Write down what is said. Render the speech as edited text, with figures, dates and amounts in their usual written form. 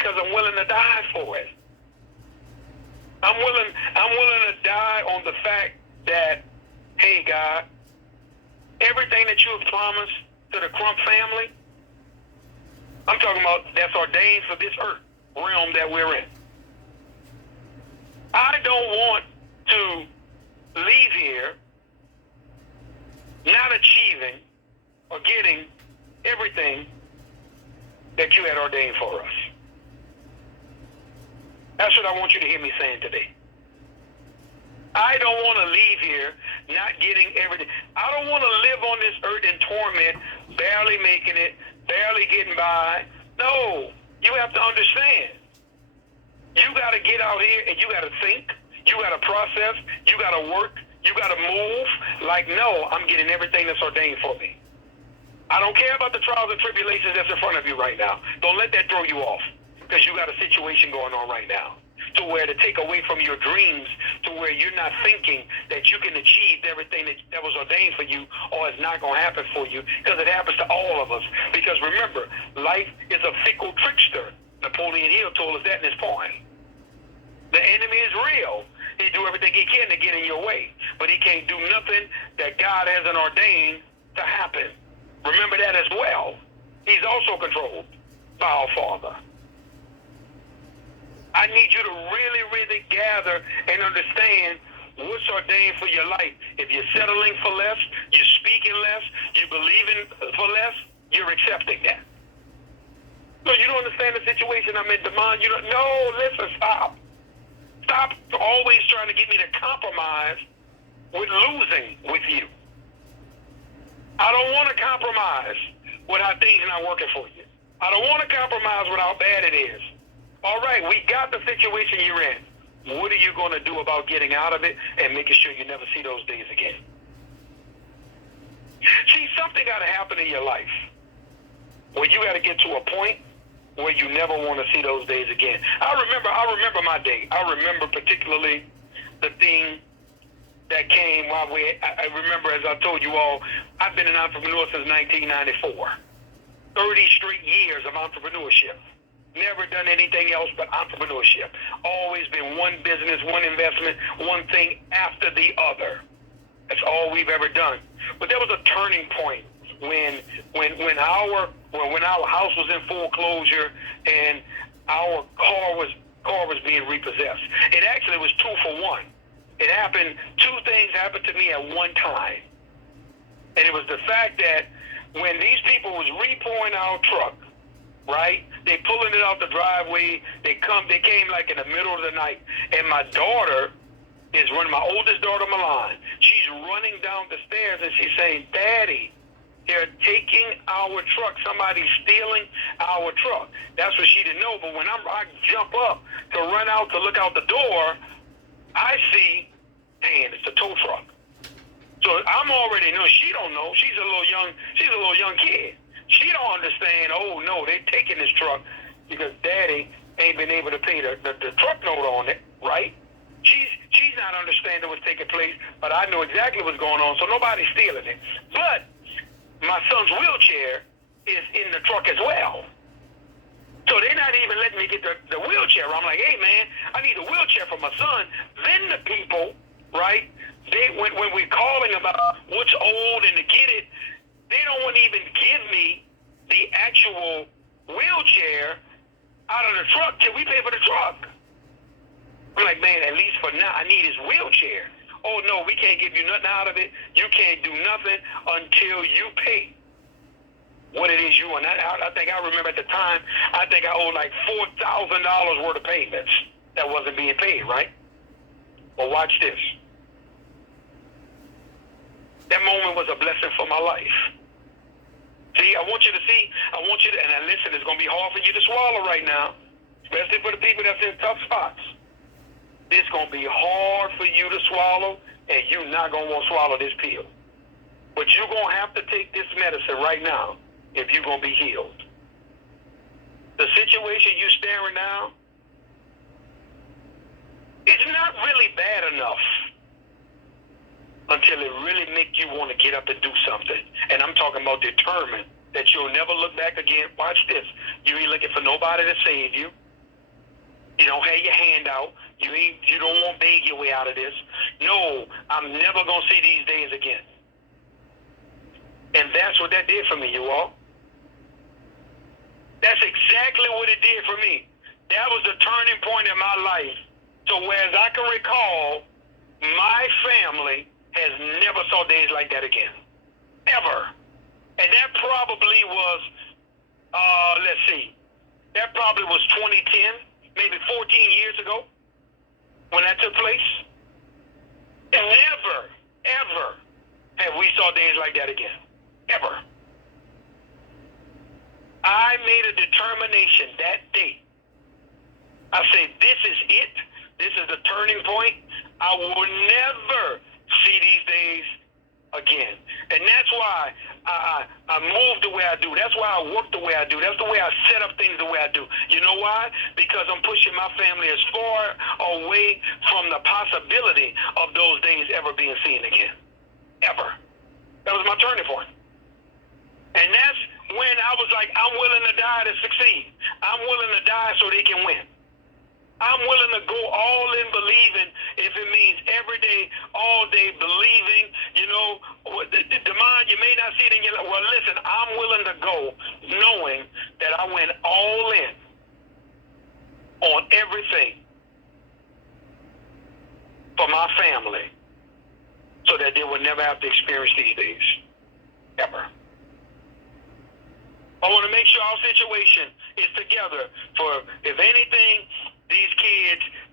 because I'm willing to die for it. I'm willing to die on the fact that, hey, God, everything that you have promised to the Crump family, I'm talking about that's ordained for this earth realm that we're in. I don't want to leave here not achieving or getting everything that you had ordained for us. That's what I want you to hear me saying today. I don't want to leave here not getting everything. I don't want to live on this earth in torment, barely making it, barely getting by. No, you have to understand. You got to get out here and you got to think. You got to process. You got to work. You got to move. Like, no, I'm getting everything that's ordained for me. I don't care about the trials and tribulations that's in front of you right now. Don't let that throw you off, because you got a situation going on right now to where to take away from your dreams, to where you're not thinking that you can achieve everything that was ordained for you, or it's not going to happen for you, because it happens to all of us. Because remember, life is a fickle trickster. Napoleon Hill told us that in his poem. The enemy is real. He do everything he can to get in your way, but he can't do nothing that God hasn't ordained to happen. Remember that as well. He's also controlled by our Father. I need you to really, really gather and understand what's ordained for your life. If you're settling for less, you're speaking less, you believing for less, you're accepting that. So you don't understand the situation I'm in, Demond. You don't. No, listen, stop. Stop always trying to get me to compromise with losing with you. I don't want to compromise with how things are not working for you. I don't want to compromise with how bad it is. All right, we got the situation you're in. What are you going to do about getting out of it and making sure you never see those days again? See, something got to happen in your life where you got to get to a point where you never want to see those days again. I remember my day. I remember particularly the thing that came while I remember, as I told you all, I've been an entrepreneur since 1994. 30 straight years of entrepreneurship. Never done anything else but entrepreneurship. Always been one business, one investment, one thing after the other. That's all we've ever done. But there was a turning point when our house was in foreclosure and our car was being repossessed. It actually was 2 for 1. It happened, 2 things happened to me at one time. And it was the fact that when these people was repouring our truck, right? They pulling it off the driveway. They came like in the middle of the night. And my daughter is running, my oldest daughter, Milan. She's running down the stairs and she's saying, Daddy, they're taking our truck. Somebody's stealing our truck. That's what she didn't know. But when I jump up to run out to look out the door, I see, man, it's a tow truck. So I'm already know. She don't know. She's a little young kid. She don't understand. Oh no, they taking this truck because Daddy ain't been able to pay the truck note on it, right? She's not understanding what's taking place, but I know exactly what's going on. So nobody's stealing it. But my son's wheelchair is in the truck as well. So they're not even letting me get the wheelchair. I'm like, hey man, I need a wheelchair for my son. Then the people, right? When we're calling about what's old and to get it, they don't want to even give me the actual wheelchair out of the truck till we pay for the truck. I'm like, man, at least for now, I need his wheelchair. Oh no, we can't give you nothing out of it. You can't do nothing until you pay what it is you want. I think I remember at the time, I think I owed like $4,000 worth of payments that wasn't being paid, right? Well, watch this. That moment was a blessing for my life. See, I want you to see, and listen, it's going to be hard for you to swallow right now, especially for the people that's in tough spots. It's going to be hard for you to swallow, and you're not going to want to swallow this pill. But you're going to have to take this medicine right now if you're going to be healed. The situation you're staring now, it's not really bad enough until it really make you want to get up and do something. And I'm talking about determined that you'll never look back again. Watch this. You ain't looking for nobody to save you. You don't have your hand out. You don't want to beg your way out of this. No, I'm never going to see these days again. And that's what that did for me, you all. That's exactly what it did for me. That was the turning point in my life. So whereas I can recall, my family has never saw days like that again. Ever. And that probably was, let's see, that probably was 2010, maybe 14 years ago when that took place. And never, ever have we saw days like that again. Ever. I made a determination that day. I said, this is it. This is the turning point. I will never see these days again. And that's why I move the way I do. That's why I work the way I do. That's the way I set up things the way I do. You know why? Because I'm pushing my family as far away from the possibility of those days ever being seen again. Ever. That was my turning point. And that's when I was like, I'm willing to die to succeed. I'm willing to die so they can win. I'm willing to go all in believing, if it means every day, all day believing, you know, Demond, you may not see it in your life. Well, listen, I'm willing to go knowing that I went all in on everything for my family so that they would never have to experience these days. Ever. I want to make sure our situation is together for, if anything, these kids